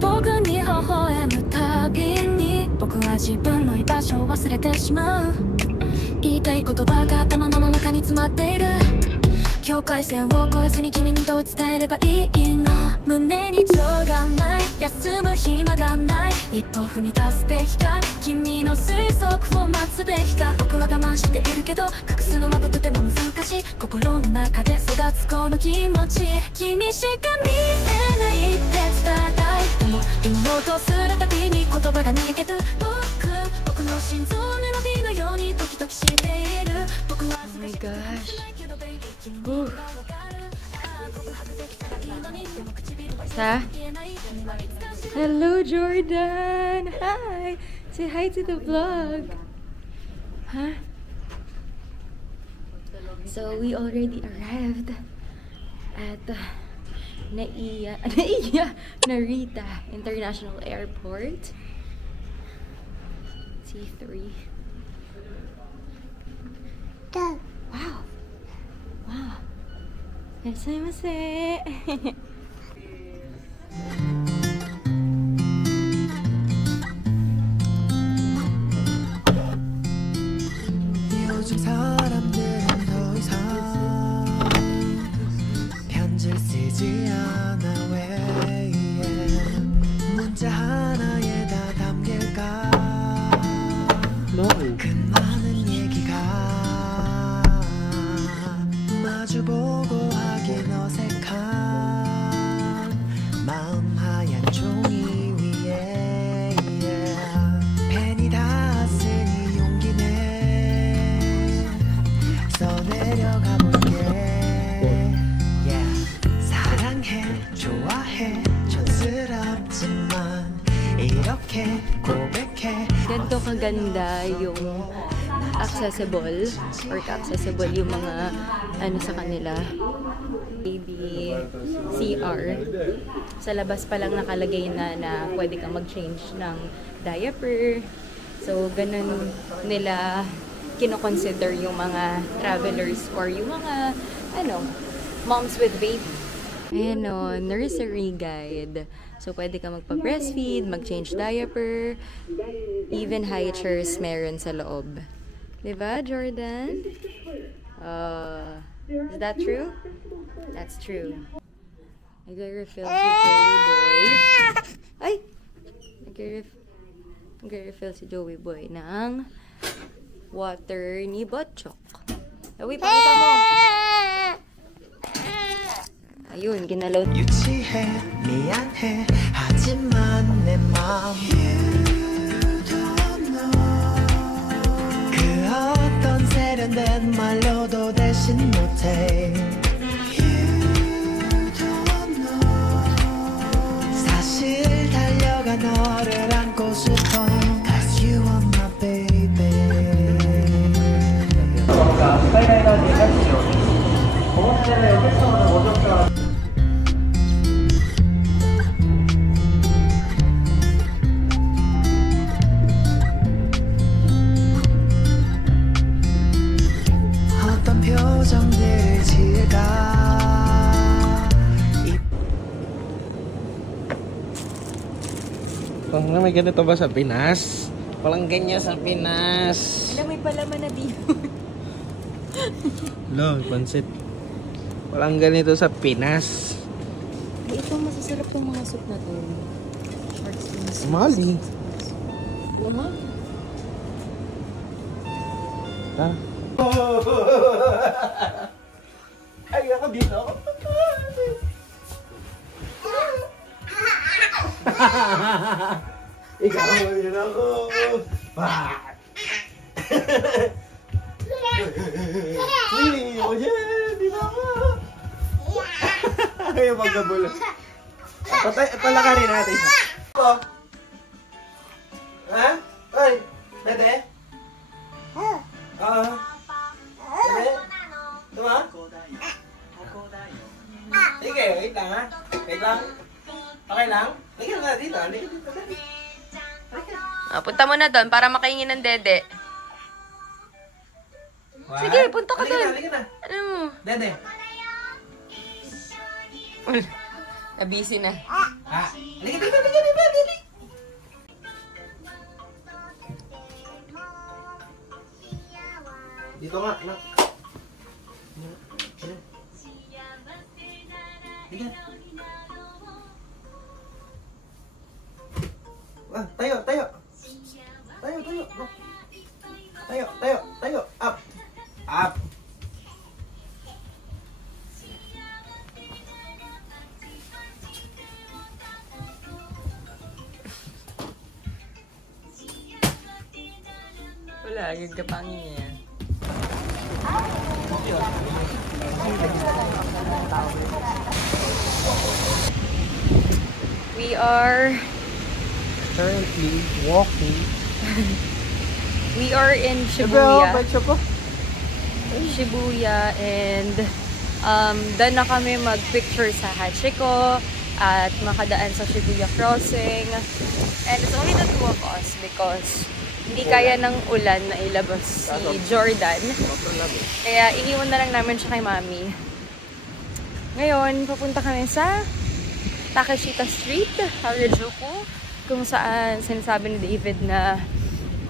僕に微笑むたびに僕は自分の居場所を忘れてしまう言いたい言葉が頭の中に詰まっている境界線を越えずに君にどう伝えればいいの胸に情がない休む暇がない一歩踏み出すべきか君の推測を待つべきか僕は我慢しているけど隠すのはとても難しい心の中で育つこの気持ち君しか見えないって伝えたいでも言おうとするたびに言葉が逃げる僕の心臓メロディーのようにドキドキしている僕は Oh my gosh. Sa? Hello, Jordan! Hi! Say hi to the vlog! Huh? So, we already arrived at Narita International Airport. T3. Wow! Wow! Irashaimase! 요즘 사람들은 더 이상 편지를 쓰지 않아 왜 문자 하나에 다 담길까 그 많은 얘기가 마주보고 하긴 어색한 마음 하얀 종이 위에 펜이 닿았으니 용기내 써내려가 볼게 사랑해 좋아해 촌스럽지만 이렇게 고백해 Ganito kaganda yung accessible or accessible yung mga ano sa kanila baby CR sa labas pa lang nakalagay na pwede kang mag-change ng diaper so ganun nila kino-consider yung mga travelers or yung mga ano moms with baby. Ayan o, nursery guide. So, pwede ka magpa-breastfeed, mag-change diaper, even high chairs meron sa loob. Diba, Jordan? Is that true? That's true. Nag-refill si Joey Boy. Ay! Nag-refill si Joey Boy ng water ni Botchok. Uy, pakita mo! ayun, ginalaw. 유치해 미안해 하지만 내 마음 그 어떤 세련된 말로도 대신 못해 사실 달려가 너를 안고 싶어 Cause you are my baby 海外側でタクシーをお持ちでお客様のご乗車は 어떤 표정들을 지을까 May ganito ba sa Pinas? Walang ganyan sa Pinas. Alam, may palaman na dito. Lo, pansit. Walang ganito sa Pinas. Ay, ito masasarap yung mga soup na to. Short skins. Mali. Luma? Ha? Ay, ako dito. Ikaw yun ako. Hindi mo dyan. Di ba ako? Ayaw magkabula. Palakarin natin siya. Ha? Ay, dede? Dede? Tuma? Sige, wait lang ha. Wait lang. Okay lang? Ligyan ka dito. Ligyan dito. Punta mo na doon para makaingin ng dede. What? Sige, punta ka doon. Ligyan na. Ano mo? Dede. Busy na. Ah, halika. Dito nga, anak. Halika. Ah, tayo. Tayo. Tayo. Up. Wala, gagapangin niya. We are Currently walking. we are in Shibuya and done na kami mag-picture sa Hachiko at makadaan sa Shibuya Crossing. And it's only the two of us because hindi kaya ng ulan na ilabas si Jordan. Kaya iniwan na lang namin siya kay Mami. Ngayon, papunta kami sa Takeshita Street, Harajuku, kung saan sinasabi ni David na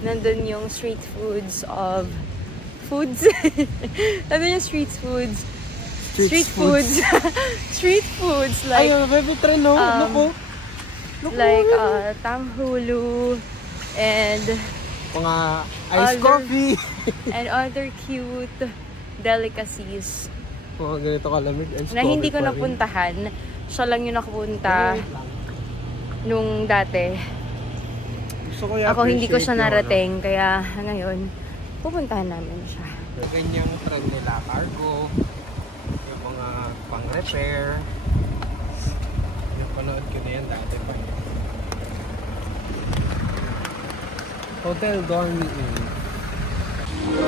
nandun yung street foods. Nandun yung street foods like baby try no. like tanghulu and Mga iced coffee. and other cute delicacies Mga ganito kalamig. na hindi ko napuntahan. Siya lang yung nakapunta nung dati. Ako hindi ko siya narating, kaya ngayon pupuntahan namin siya. Ganyang trend nila, cargo, yung mga pang-repair. Yung panood ko na yan dati pa yun. Hotel Dormy Inn.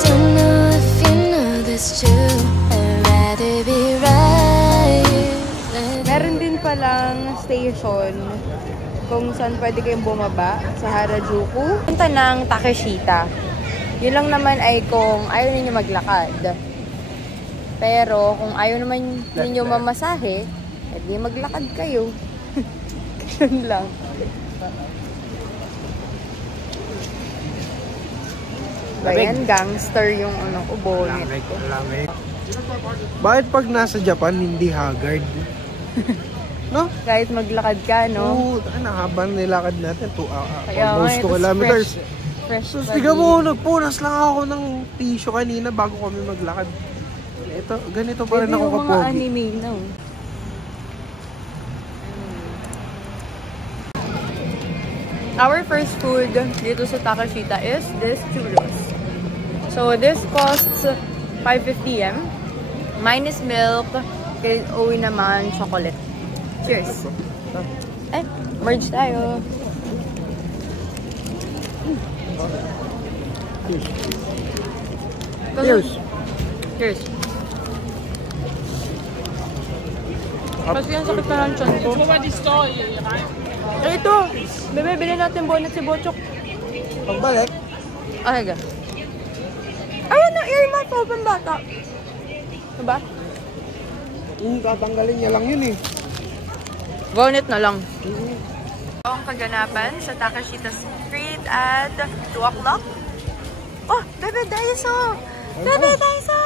Don't know if you know this too. I'd rather be right. Meron din palang station kung saan pwede kayong bumaba sa Harajuku. Punta ng Takeshita. Yun lang naman ay kung ayaw ninyo maglakad. Pero kung ayaw naman ninyo mamasahe, edi maglakad kayo. Ganun lang. Ayan, gangster yung bonnet ko. Bakit pag nasa Japan, hindi haggard? No? Kahit maglakad ka, no? Oo, habang nilakad natin, Kaya almost 2 kilometers. Fresh So, body. tiga mo, nagpunas lang ako ng tissue kanina bago kami maglakad. Ganito pa rin Pwede ako yung mga kapogi. anime, no? Our first food dito sa Takeshita is this churros. So, this costs 550 yen. Minus milk. Kaya uwi naman chocolate. Cheers! Merge tayo. Cheers! Cheers! Kasi yan sakit na ng tiyan ko. Ito! Bebe, bilhin natin bonnet si Bochok. Pagbalik, Okay, ga. Ayan na, earmuff po, pambata. Diba? tatanggalin niya lang yun eh. Bonnet na lang. Ang kaganapan sa Takeshita Street at 2 o'clock. Oh, Bebe Daiso! Bebe Daiso!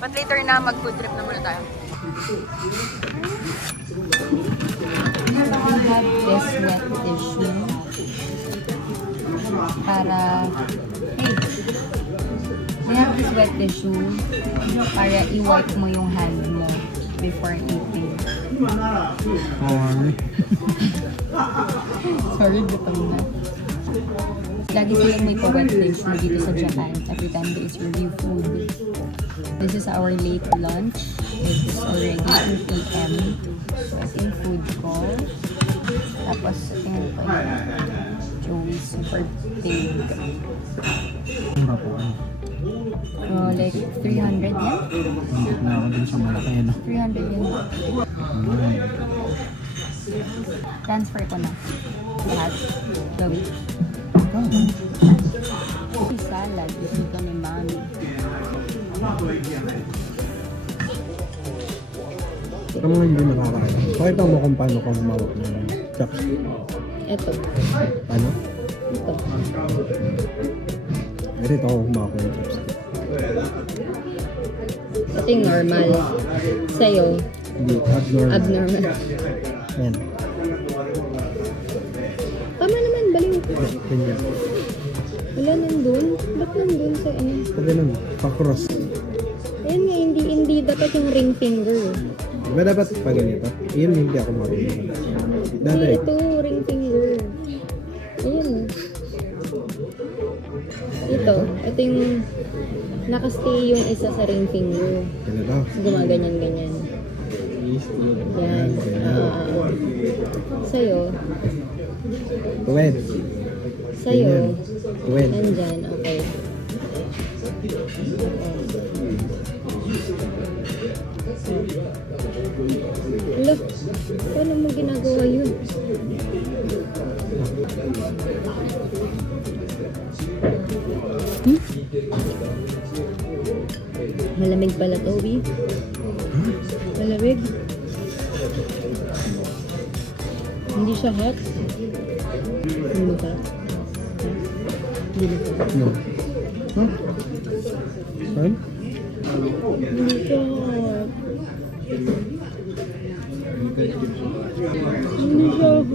But later na, mag-food trip na muna tayo. We have this wet tissue para we have this wet tissue para i-wipe mo yung hand mo before eating. Sorry, butang na. Lagi silang may pa-wet tissue dito sa Japan every time there is review food. This is our late lunch. It's already 2 p.m. So, ito yung food ko. Tapos, tingnan ko yung Joey's super big. Like 300 yen? 300 yen. Transfer ko na. Lahat. Joey. Salad. Dito ni Mami. Sa mga hindi nakakaalam, pakita mo kung paano ka humawak ng chopstick. Ito. Paano? Ito. Ganito ako humawak ng chopstick. Ito yung normal. Sa'yo, Hindi, abnormal. abnormal. Yan. Tama naman, baliw. Ganyan. Wala nandun. Ba't nandun sa ano? Sabi lang, pa-cross. Ayun nga, hindi dapat yung ring finger. Diba dapat pa ganito? Iyan hindi ako marunong. Dati. Hindi, ito, ring finger. Ayun. Ito yung nakastay yung isa sa ring finger. Ganito. Gumaganyan-ganyan. Yan. Sa'yo. Tuwed. Sa'yo. Tuwed. Nandyan, okay. Ala, paano mo ginagawa yun? Malamig pala to, Bee. Malamig. Hindi siya hot. Hindi mo ka? Hindi mo ka? No. Huh? Saan? Hindi siya hot. Hindi siya hot.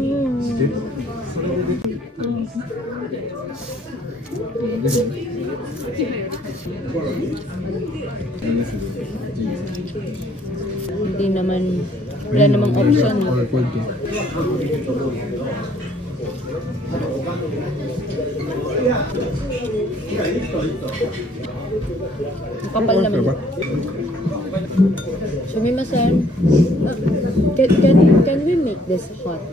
Hindi naman, wala namang option. Record ko. Kapal naman. Sumimasen, can we make this hot?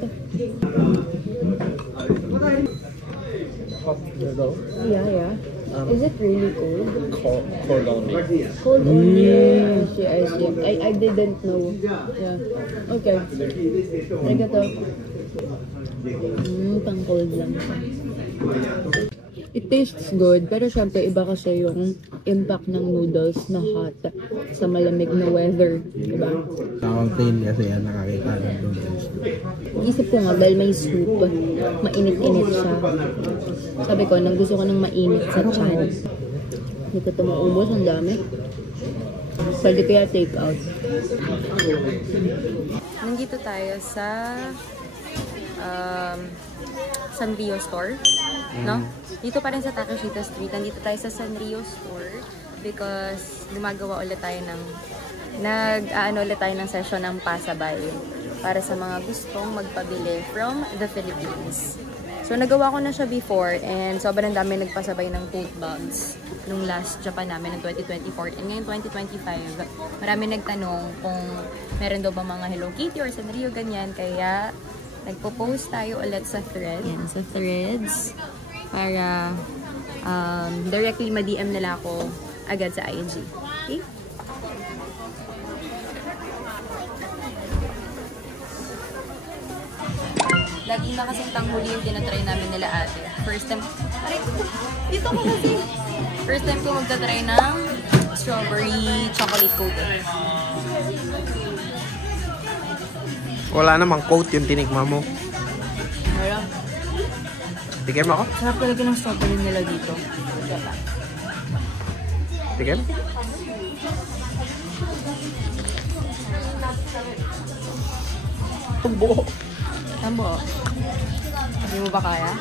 Yeah. Is it really cold? Cold only. Cold only. I see. I didn't know. Yeah. Okay. Arigato. Pang cold lang. It tastes good, pero syempre iba kasi yung impact ng noodles na hot sa malamig na weather, diba? Naka-plain kasi yan, nakakita ng noodles. Isip ko nga, dahil may soup, mainit-init siya. Sabi ko, nang gusto ko ng mainit sa tiyan. Hindi ko ito maubos, ang dami. Pwede kaya take out. Nandito tayo sa Sanrio store, no? Dito pa rin sa Takeshita Street. Nandito tayo sa Sanrio store because gumagawa ulit tayo ng ulit tayo ng session ng pasabay para sa mga gustong magpabili from the Philippines. So nagawa ko na siya before and sobrang dami nagpasabay ng tote bags nung last Japan namin ng 2024 and ngayon 2025. Marami nagtanong kung meron daw ba mga Hello Kitty or Sanrio ganyan, kaya nagpo-post tayo ulit sa thread. Yan, sa threads. Para directly ma-DM nila ako agad sa IG. Okay? Laging na kasing tanghuli yung tinatry namin nila ate. First time, dito ko kasi. First time ko magta-try ng strawberry chocolate coating. Wala namang coat yung tinikma mo. Wala. Tikim ako? Sarap talaga ng strawberry nila dito. Tikim? Tumbo. Tambo. Hindi mo ba kaya?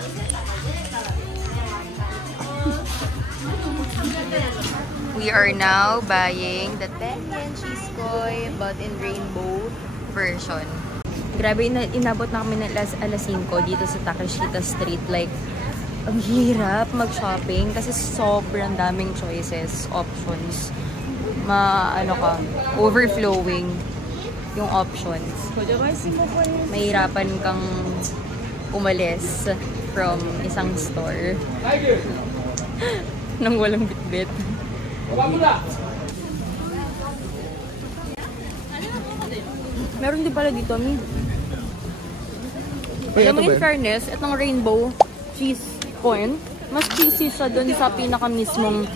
We are now buying the Tengen cheese koi but in rainbow version. Grabe, inabot na kami ng alas 5 dito sa Takeshita Street. Like, ang hirap mag-shopping kasi sobrang daming choices, options. Overflowing yung options. Mahirapan kang umalis from isang store nang walang bitbit. Meron din pala dito, alam mo, in fairness, itong rainbow cheese corn, mas cheesy siya dun sa pinaka mismong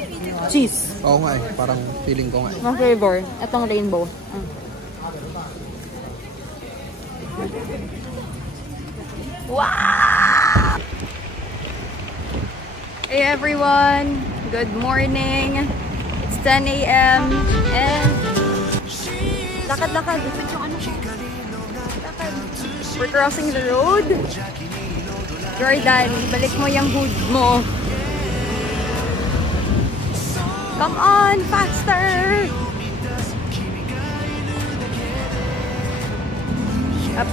cheese. Oo nga eh, parang feeling ko nga eh. Ang flavor, itong rainbow. Wow! Hey everyone! Good morning! It's 10 a.m. and lakad-lakad. We're crossing the road. Jordan, balik mo yung hood mo. Come on! Faster! Up.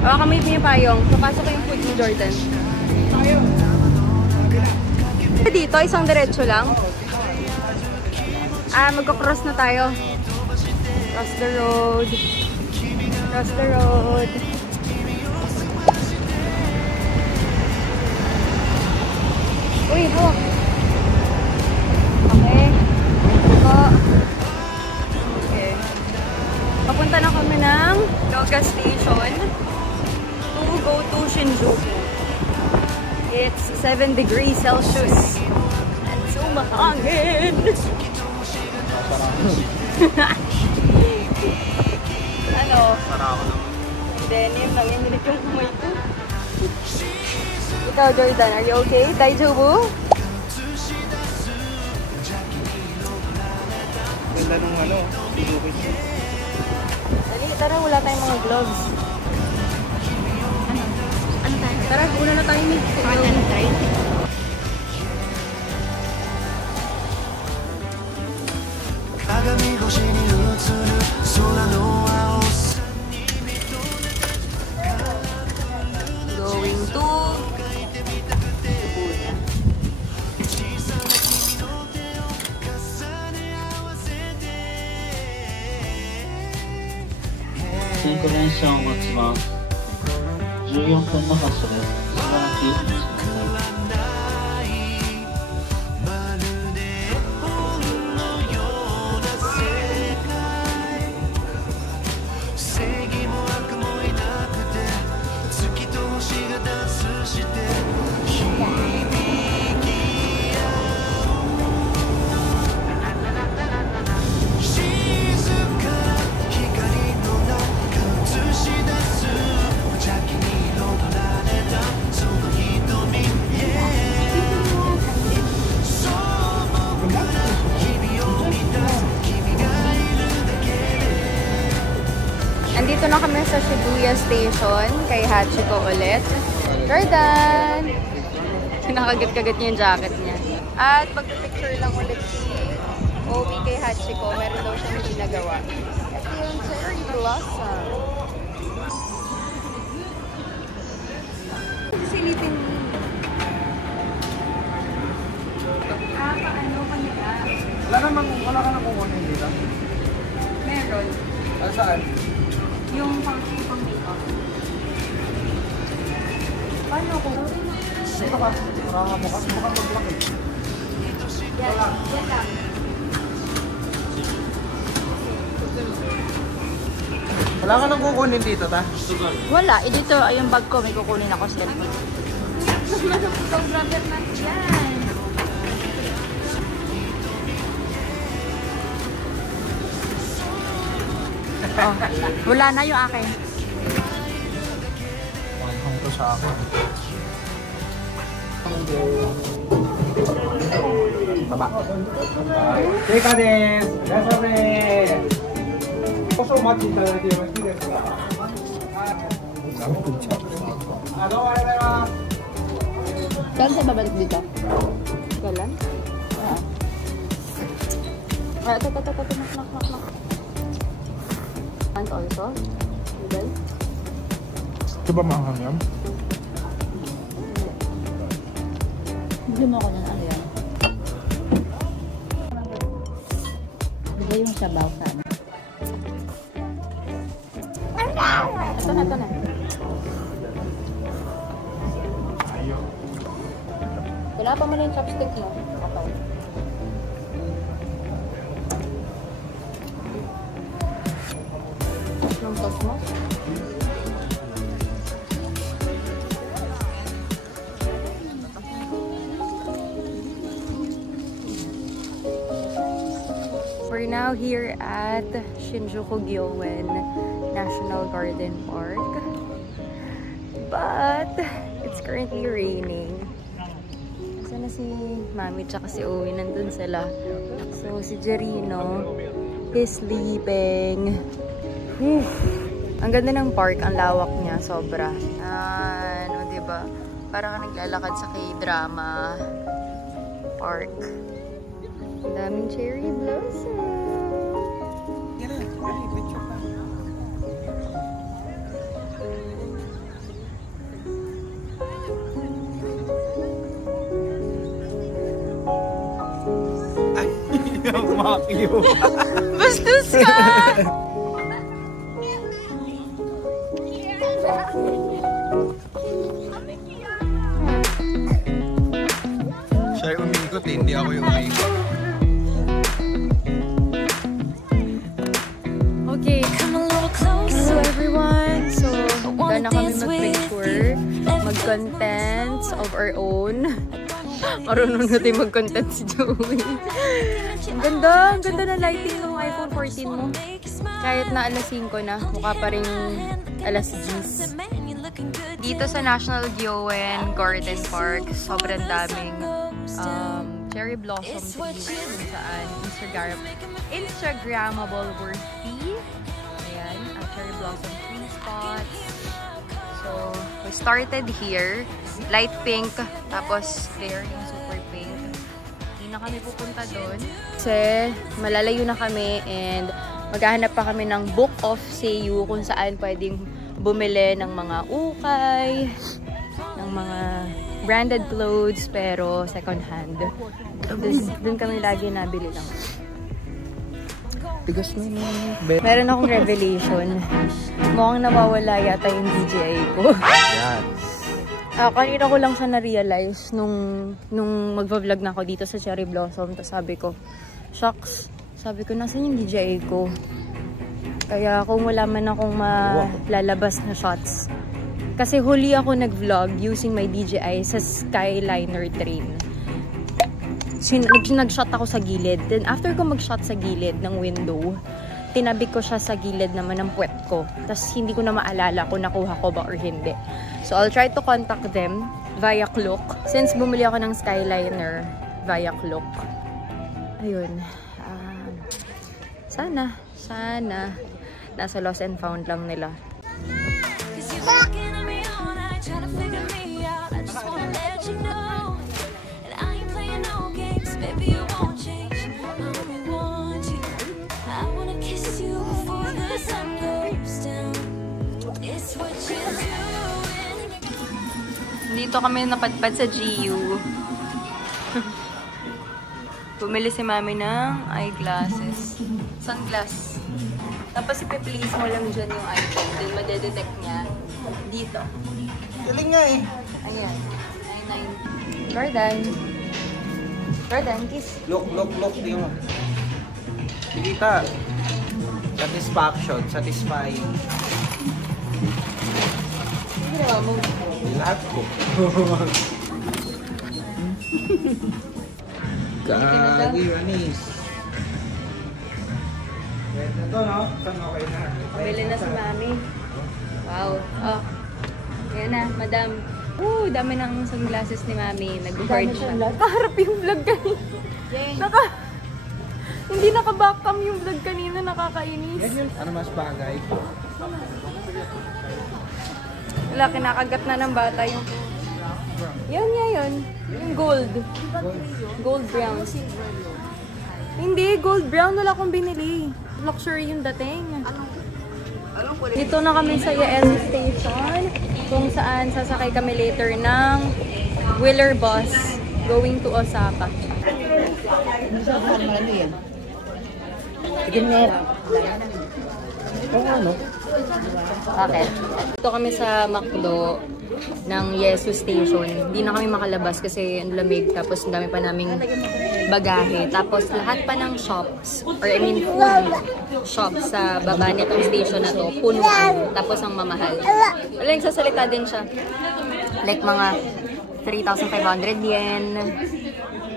Kamit mo yung payong. Papasok ko yung food mo, Jordan. Dito, isang diretso lang. Magko-cross na tayo. Cross the road. Cross the road. Uy, hawak. Okay. Ito. Okay. Papunta na kami ng Loga Station to go to Shinjuku. It's 7 degrees Celsius. At so mahangin. Ano? Denim, nanginginig yung kumay ko. Ikaw, Jordan, are you okay? Daijoubu? Ganda nung ano, pinukit siya. Dali, tara, wala tayong mga gloves. Ano tayo? Tara, una na tayo meet. Ano tayo? Going to Shibuya. 新幹電車を待ちます。14分の発車です。しばらくお待ちください。Andito na kami sa Shibuya Station kay Hachiko ulit. Jordan! Kinakagat-kagat niya yung jacket niya. At pagpipicture lang ulit si Obi kay Hachiko. Meron daw siyang hindi nagawa. Ito yung cherry blossom. Silipin mo. Paano pa nila? Wala ka nang kukunin dito? Meron. Saan? Yung pang-makeup. Paano ko? Dito ka. Marama mo kasi mukhang mag-block eh. Yan lang. Wala ka nang kukunin dito, ta? Wala. Dito, yung bag ko, may kukunin ako cellphone. Photographer na yan. Oh, wala na yung akin. Manghang to sa akin. Baba. Teka des! Yasame! Also, much is the experience. Kailan tayo babalik dito? Kailan? Ito. And also, noodle. Ito ba maanghang yan? Bigyan mo ako ng ano yan. Bigay yung sabaw sana. Ito na. Wala pa man yung chopstick mo. Kapal. Ng sauce mo? We're now here at Shinjuku Gyoen National Garden Park. But, it's currently raining. Saan na si Mami tsaka si Owie? Nandun sila. So, si Jerino is sleeping. Ang ganda ng park. Ang lawak niya. Sobra. Ano, diba? Parang naglalakad sa K-drama park. Ang daming cherry blossom. Bastos ka! Siya yung umikot, hindi ako yung umikot. Okay, hello everyone! So, dahil na kami mag-picture, mag-contents of our own. Marunong natin mag-content si Joey. Ang ganda na lighting ng iPhone 14 mo. Kahit na alas 5 na, mukha pa rin alas 10. Dito sa National Gyoen Garden Park, sobrang daming cherry blossom trees kung saan Instagrammable worthy. Ayan, ang cherry blossom tree spots. So, we started here. Light pink, tapos there yung super pink. Hindi na kami pupunta doon. Kasi malalayo na kami and maghahanap pa kami ng Book of Seiyu kung saan pwedeng bumili ng mga ukay, ng mga branded clothes pero second hand. Doon kami lagi nabili lang. Tigas na yun. Meron akong revelation. Mukhang nawawala yata yung DJI ko. Yan. Kanina ko lang siya na-realize nung magva-vlog na ako dito sa Cherry Blossom. Tapos sabi ko, shucks, sabi ko, nasan yung DJI ko? Kaya kung wala man akong malalabas na shots. Kasi huli ako nag-vlog using my DJI sa Skyliner train. Nag-shot ako sa gilid. Then after ko mag-shot sa gilid ng window, tinabi ko siya sa gilid naman ng puwet ko. Tapos hindi ko na maalala kung nakuha ko ba or hindi. So I'll try to contact them via Klook. Since bumili ako ng Skyliner via Klook. Ayun. Sana nasa lost and found lang nila. Dito kami napadpad sa GU. Bumili si Mami ng eyeglasses. Sunglass. Tapos ipi-place mo lang dyan yung iPhone. Then madedetect niya dito. Galing nga eh. Ayan. 99. Jordan, kiss. Look. Tingnan mo. Kita. Satisfaction. Satisfying. Ginawa mo. Lahat ko. Gagi, Anis. Ito, no? Okay na. Pabili na si Mami. Wow. Oh. Ayan na, madam. Dami ng sunglasses ni Mami. Nag-guard siya. Nakaharap yung vlog kanina. Hindi naka-backcam yung vlog kanina. Nakakainis. Ano mas bagay? Wala, kinakagat na ng bata yung... Yun. Yung gold. Gold brown. Hindi, gold brown. Wala akong binili. Luxury yung dating. Dito na kami sa Yaesu Station. Kung saan sasakay kami later ng Wheeler bus going to Osaka. Okay. Dito kami sa McDo ng Yaesu Station. Hindi na kami makalabas kasi ang lamig. Tapos ang dami pa naming bagahe. Tapos lahat pa ng shops, or I mean food shops sa baba nitong station na to, punuan. Tapos ang mamahal. Wala, nagsasalita din siya. Like mga 3,500 yen.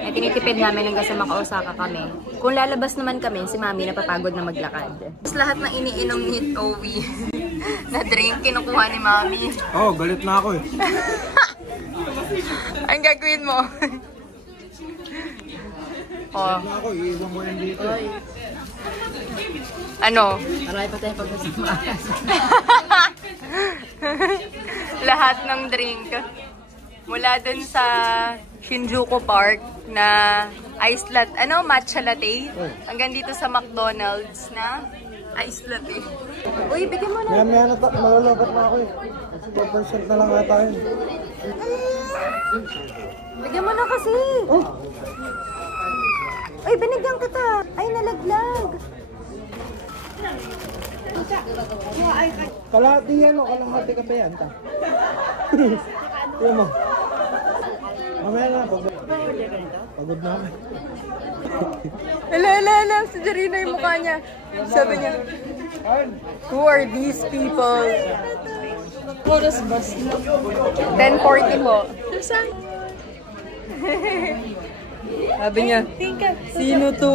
Eh, tinitipid namin hanggang sa maka-Osaka kami. Kung lalabas naman kami, si Mami napapagod na maglakad. Tapos lahat ng iniinom ni Owie na drink kinukuha ni Mami. Oh, galit na ako eh. Ang gagawin mo? Oh. Galit na ako, iiwan mo yan dito. Ano? Aray pa tayo pag-usama. Lahat ng drink. Mula dun sa Shinjuku Park na ice latte, matcha latte. Hanggang dito sa McDonald's na ice latte. Uy, bigyan mo na. Maya na, malulokot na ako eh. 4% na lang ata yun. Bigyan mo na kasi. Oh! Uy, binigyan kita. Ay, nalaglag. Kalahati yan o, kalahati ka pa yan. Tignan mo. Mamaya na, pagod na ako. Ala. Si Jarina yung mukha niya. Sabi niya, who are these people? Oras bus na. 10:40 po. Sabi niya, sino to?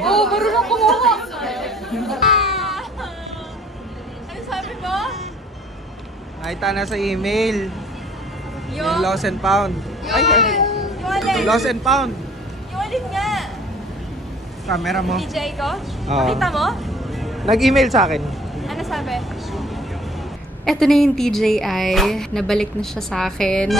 Oh, marunong kumuha. Ano sabi mo? Nakita na sa email. Yung lost and found. Ay, Yung lost and found. Yung alin nga? Camera mo. DJ ko? Oo. Nakita mo? Nag-email sa akin. Ano sabi? Eto na yung TJI. Nabalik na siya sa akin.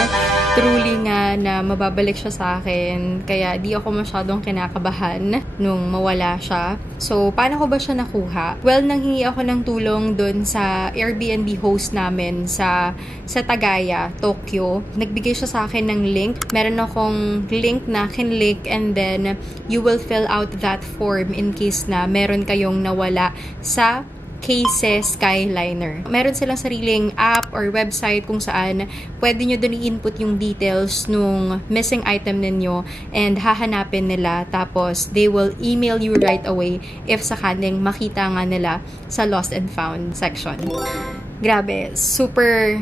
Truly nga na mababalik siya sa akin. Kaya di ako masyadong kinakabahan nung mawala siya. So, paano ko ba siya nakuha? Well, nanghingi ako ng tulong dun sa Airbnb host namin sa Tagaya, Tokyo. Nagbigay siya sa akin ng link. Meron akong link na kinlink and then you will fill out that form in case na meron kayong nawala sa KSES Skyliner. Meron silang sariling app or website kung saan pwede nyo dun i-input yung details nung missing item ninyo and hahanapin nila tapos they will email you right away if sakaling makita nga nila sa lost and found section. Grabe, super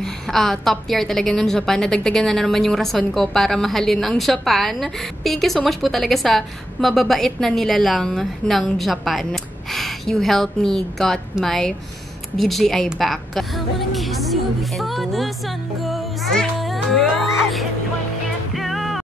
top tier talaga ng Japan. Nadagdagan na naman yung rason ko para mahalin ang Japan. Thank you so much po talaga sa mababait na nilalang ng Japan. You helped me got my DJI back. I wanna kiss you before the sun goes down.